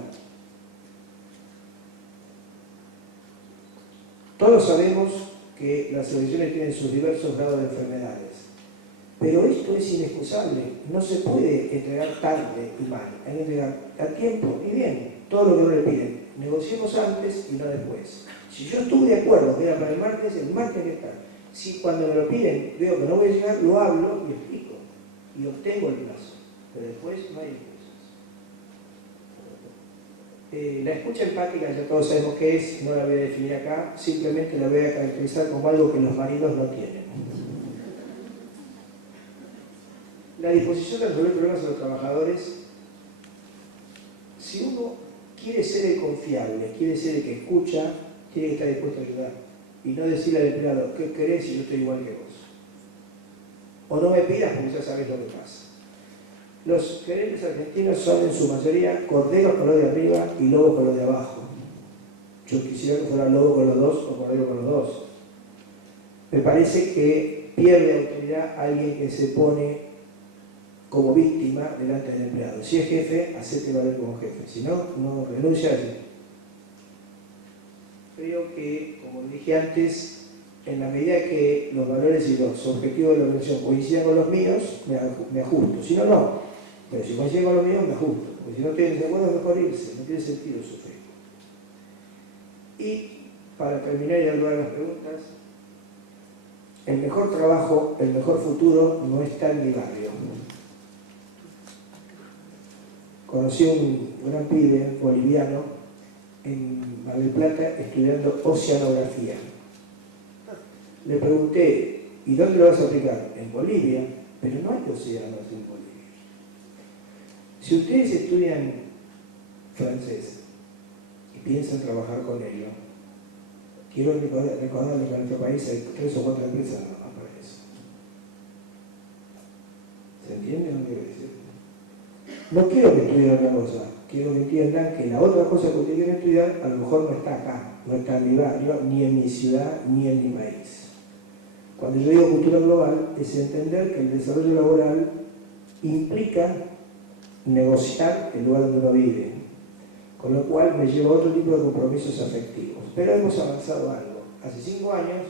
Todos sabemos que las elecciones tienen sus diversos grados de enfermedades, pero esto es inexcusable. No se puede entregar tarde y mal, hay que entregar a tiempo y bien, todo lo que uno le piden. Negociemos antes y no después. Si yo estuve de acuerdo que era para el martes hay que estar. Si cuando me lo piden veo que no voy a llegar, lo hablo y explico y obtengo el plazo, pero después no hay excusas. La escucha empática ya todos sabemos qué es, no la voy a definir acá, simplemente la voy a caracterizar como algo que los maridos no tienen. La disposición de resolver problemas de los trabajadores, si uno quiere ser el confiable, quiere ser el que escucha, tiene que estar dispuesto a ayudar y no decirle al empleado, ¿qué querés si yo estoy igual que vos? O no me pidas porque ya sabes lo que pasa. Los gerentes argentinos son en su mayoría corderos con los de arriba y lobos con los de abajo. Yo quisiera que fuera lobo con los dos o cordero con los dos. Me parece que pierde autoridad alguien que se pone como víctima delante del empleado. Si es jefe, hacete valer como jefe. Si no, no renuncia a él. Creo que, como dije antes, en la medida que los valores y los objetivos de la organización coincidan con los míos, me ajusto. Si no, no. Pero si coinciden con los míos, me ajusto. Porque si no estoy de acuerdo, es mejor irse. No tiene sentido sufrir. Y, para terminar y hablar de las preguntas, el mejor trabajo, el mejor futuro no está en mi barrio. Conocí a un gran pibe boliviano en Mar del Plata estudiando oceanografía. Le pregunté, ¿y dónde lo vas a aplicar? En Bolivia, pero no hay océanos en Bolivia. Si ustedes estudian francés y piensan trabajar con ello, quiero recordarles que en nuestro país hay 3 o 4 empresas nada más para eso. ¿Se entiende lo que quiero decir? No quiero que estudien otra cosa, quiero que entiendan que la otra cosa que ustedes quieren estudiar a lo mejor no está acá, no está en mi barrio, ni en mi ciudad, ni en mi país. Cuando yo digo cultura global, es entender que el desarrollo laboral implica negociar el lugar donde uno vive, con lo cual me lleva a otro tipo de compromisos afectivos. Pero hemos avanzado algo. Hace 5 años,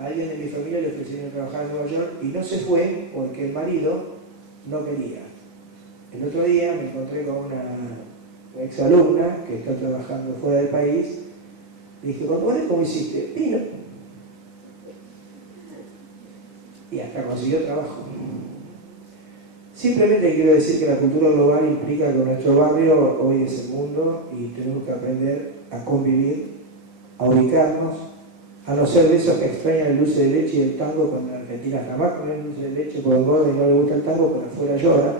a alguien de mi familia le ofrecieron trabajar en Nueva York y no se fue porque el marido no quería. El otro día me encontré con una exalumna que está trabajando fuera del país y dije, ¿cómo hiciste? Vino. Y hasta consiguió trabajo. Simplemente quiero decir que la cultura global implica que nuestro barrio hoy es el mundo y tenemos que aprender a convivir, a ubicarnos, a no ser de esos que extrañan el dulce de leche y el tango, cuando en Argentina jamás ponen dulce de leche por engorda y no le gusta el tango, pero afuera llora,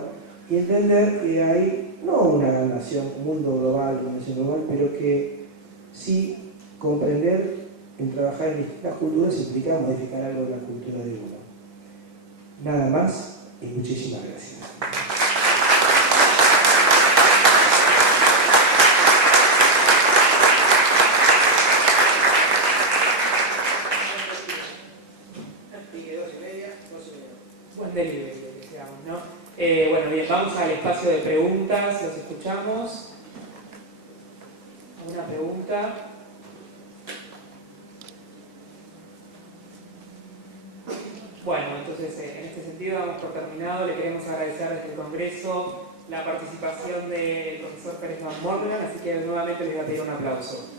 y entender que hay no una nación, un mundo global, una nación global, pero que sí comprender en trabajar en distintas culturas implica modificar algo de la cultura de uno. Nada más y muchísimas gracias. Buen delivery, digamos, ¿no? Bueno, bien, vamos al espacio de preguntas, los escuchamos. ¿Alguna pregunta? Bueno, entonces en este sentido damos por terminado. Le queremos agradecer desde el Congreso la participación del profesor Pérez Van Morgan, así que nuevamente les voy a pedir un aplauso.